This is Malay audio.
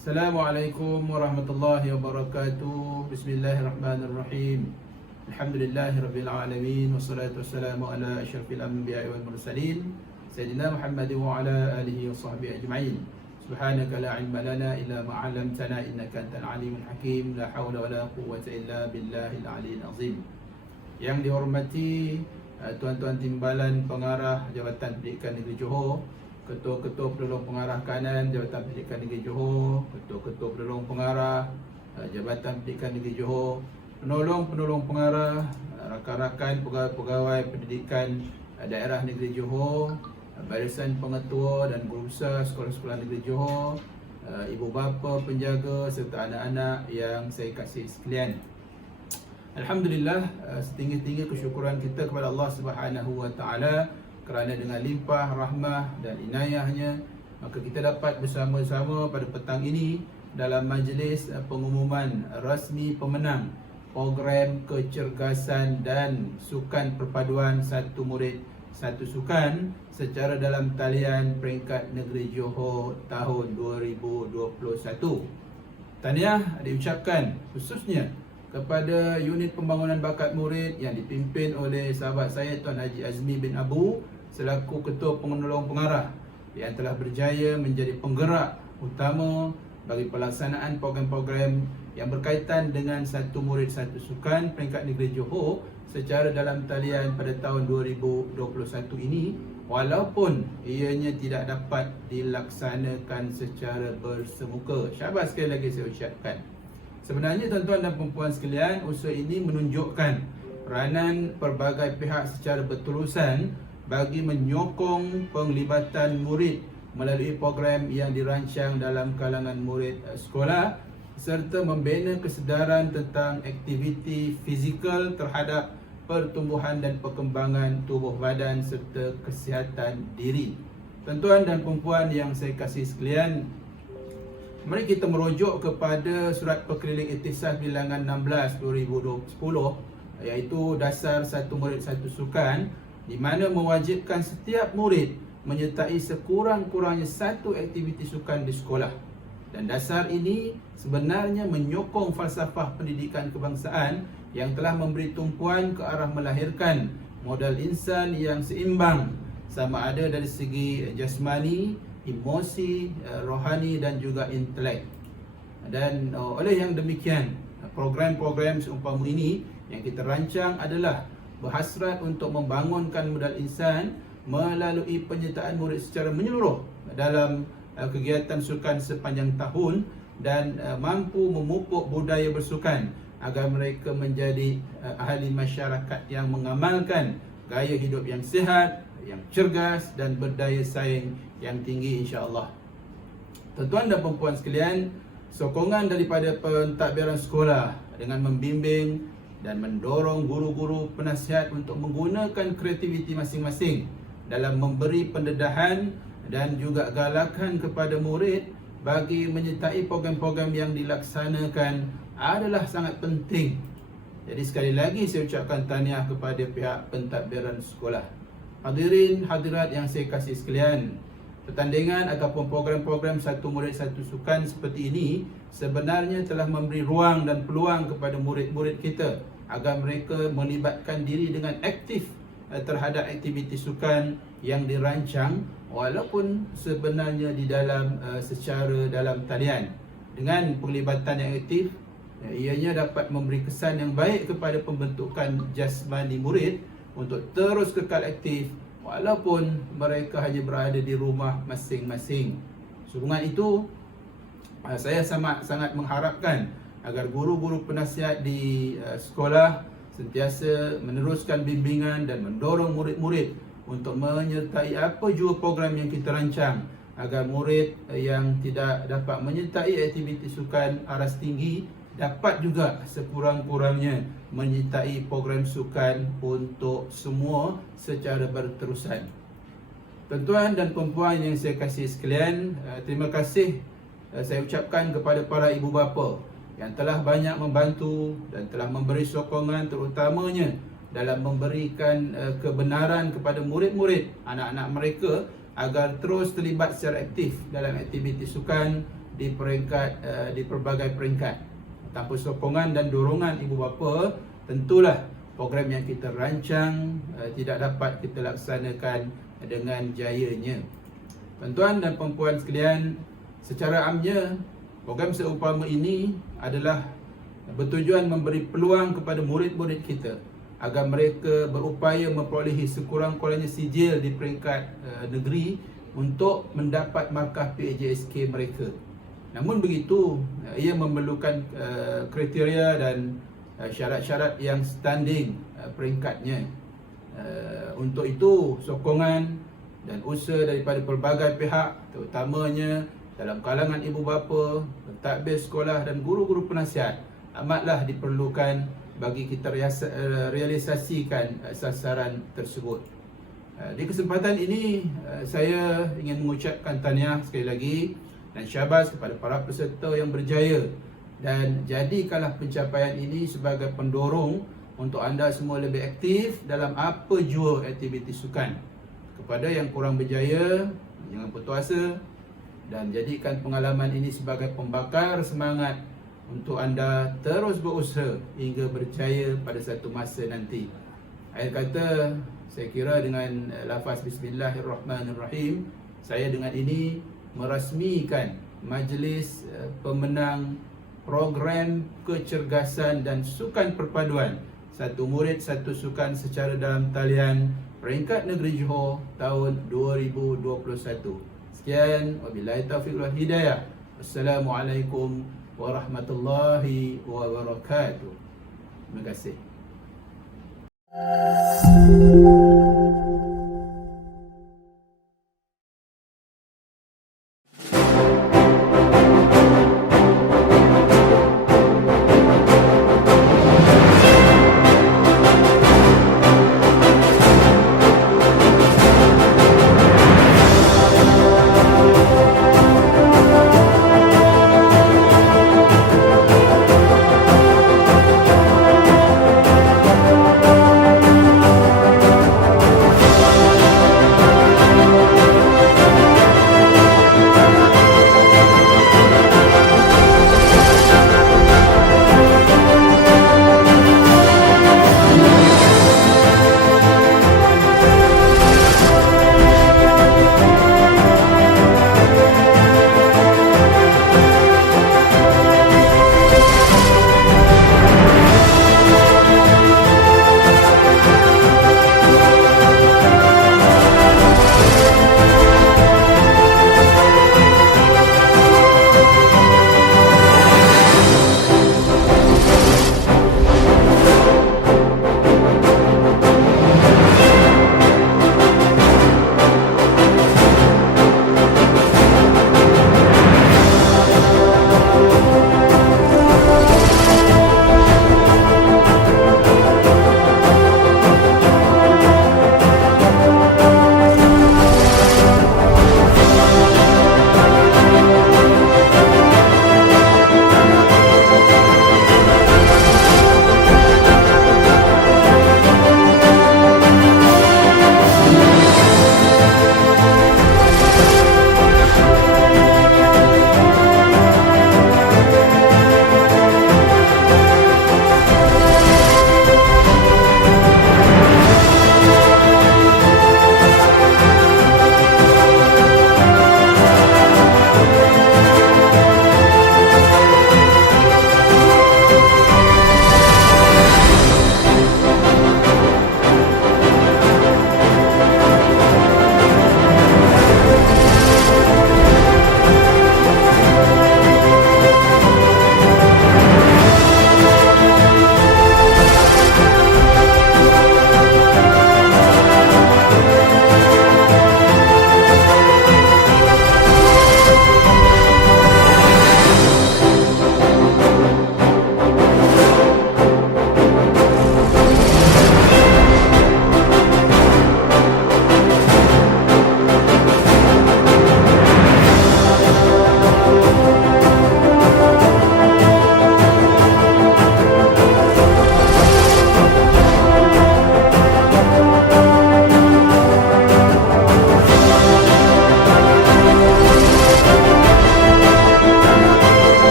Assalamualaikum warahmatullahi wabarakatuh. Bismillahirrahmanirrahim. Alhamdulillahirabbil alamin wassalatu wassalamu ala asyrafil anbiya'i wal mursalin sayyidina Muhammad wa ala alihi wa sahbihi ajma'in. Subhanaka la ilma lana illa ma 'allamtana innaka antal alimul hakim. La haula wala quwwata illa billahil aliyyil azim. Yang dihormati tuan-tuan timbalan pengarah Jabatan Pendidikan Negeri Johor, Ketua-Ketua Penolong Pengarah Kanan Jabatan Pendidikan Negeri Johor, Ketua-Ketua Penolong Pengarah Jabatan Pendidikan Negeri Johor, Penolong-penolong pengarah, rakan-rakan pegawai-pegawai pendidikan daerah Negeri Johor, barisan pengetua dan guru besar sekolah-sekolah Negeri Johor, ibu bapa penjaga serta anak-anak yang saya kasih sekalian. Alhamdulillah, setinggi-tinggi kesyukuran kita kepada Allah Subhanahu Wa Taala kerana dengan limpah rahmah dan inayahnya, maka kita dapat bersama-sama pada petang ini dalam majlis pengumuman rasmi pemenang program kecergasan dan sukan perpaduan satu murid satu sukan secara dalam talian peringkat negeri Johor tahun 2021. Tahniah diucapkan khususnya kepada unit pembangunan bakat murid yang dipimpin oleh sahabat saya Tuan Haji Azmi bin Abu selaku Ketua Penolong Pengarah yang telah berjaya menjadi penggerak utama bagi pelaksanaan program-program yang berkaitan dengan satu murid satu sukan peringkat negeri Johor secara dalam talian pada tahun 2021 ini, walaupun ianya tidak dapat dilaksanakan secara bersemuka. Syabas sekali lagi saya ucapkan. Sebenarnya tuan-tuan dan puan-puan sekalian, usaha ini menunjukkan peranan pelbagai pihak secara berterusan bagi menyokong penglibatan murid melalui program yang dirancang dalam kalangan murid sekolah serta membina kesedaran tentang aktiviti fizikal terhadap pertumbuhan dan perkembangan tubuh badan serta kesihatan diri. Tuan-tuan dan puan-puan yang saya kasih sekalian, mari kita merujuk kepada Surat Perkeliling Iktisas Bilangan 16 2010, iaitu dasar satu murid satu sukan, di mana mewajibkan setiap murid menyertai sekurang-kurangnya satu aktiviti sukan di sekolah. Dan dasar ini sebenarnya menyokong falsafah pendidikan kebangsaan yang telah memberi tumpuan ke arah melahirkan modal insan yang seimbang, sama ada dari segi jasmani, emosi, rohani dan juga intelek. Dan oleh yang demikian, program-program seumpama ini yang kita rancang adalah berhasrat untuk membangunkan modal insan melalui penyertaan murid secara menyeluruh dalam kegiatan sukan sepanjang tahun dan mampu memupuk budaya bersukan agar mereka menjadi ahli masyarakat yang mengamalkan gaya hidup yang sihat, yang cergas dan berdaya saing yang tinggi, insya-Allah. Tuan-tuan dan puan-puan sekalian, sokongan daripada pentadbiran sekolah dengan membimbing dan mendorong guru-guru penasihat untuk menggunakan kreativiti masing-masing dalam memberi pendedahan dan juga galakan kepada murid bagi menyertai program-program yang dilaksanakan adalah sangat penting. Jadi sekali lagi saya ucapkan tahniah kepada pihak pentadbiran sekolah. Hadirin hadirat yang saya kasih sekalian, pertandingan ataupun program-program satu murid satu sukan seperti ini sebenarnya telah memberi ruang dan peluang kepada murid-murid kita agar mereka melibatkan diri dengan aktif terhadap aktiviti sukan yang dirancang, walaupun sebenarnya di dalam secara dalam talian. Dengan penglibatan yang aktif, ianya dapat memberi kesan yang baik kepada pembentukan jasmani murid untuk terus kekal aktif walaupun mereka hanya berada di rumah masing-masing. Sehubungan itu, saya sangat mengharapkan agar guru-guru penasihat di sekolah sentiasa meneruskan bimbingan dan mendorong murid-murid untuk menyertai apa jua program yang kita rancang agar murid yang tidak dapat menyertai aktiviti sukan aras tinggi dapat juga sekurang-kurangnya menyertai program sukan untuk semua secara berterusan. Tuan-tuan dan puan-puan yang saya kasih sekalian, terima kasih saya ucapkan kepada para ibu bapa yang telah banyak membantu dan telah memberi sokongan terutamanya dalam memberikan kebenaran kepada murid-murid, anak-anak mereka agar terus terlibat secara aktif dalam aktiviti sukan di pelbagai peringkat. Tanpa sokongan dan dorongan ibu bapa, tentulah program yang kita rancang tidak dapat kita laksanakan dengan jayanya. Tuan-tuan dan puan-puan sekalian, secara amnya program seumpama ini adalah bertujuan memberi peluang kepada murid-murid kita agar mereka berupaya memperolehi sekurang-kurangnya sijil di peringkat negeri untuk mendapat markah PAJSK mereka. Namun begitu, ia memerlukan kriteria dan syarat-syarat yang standing peringkatnya. Untuk itu, sokongan dan usaha daripada pelbagai pihak, terutamanya dalam kalangan ibu bapa, pentadbir sekolah dan guru-guru penasihat amatlah diperlukan bagi kita realisasikan sasaran tersebut. Di kesempatan ini, saya ingin mengucapkan tahniah sekali lagi dan syabas kepada para peserta yang berjaya, dan jadikanlah pencapaian ini sebagai pendorong untuk anda semua lebih aktif dalam apa jua aktiviti sukan. Kepada yang kurang berjaya, jangan putus asa dan jadikan pengalaman ini sebagai pembakar semangat untuk anda terus berusaha hingga berjaya pada satu masa nanti. Akhir kata, saya kira dengan lafaz Bismillahirrahmanirrahim, saya dengan ini merasmikan majlis pemenang program kecergasan dan sukan perpaduan satu murid satu sukan secara dalam talian peringkat negeri Johor tahun 2021. Sekian, wabillahi taufiq wal hidayah. Wassalamualaikum warahmatullahi wabarakatuh. Terima kasih.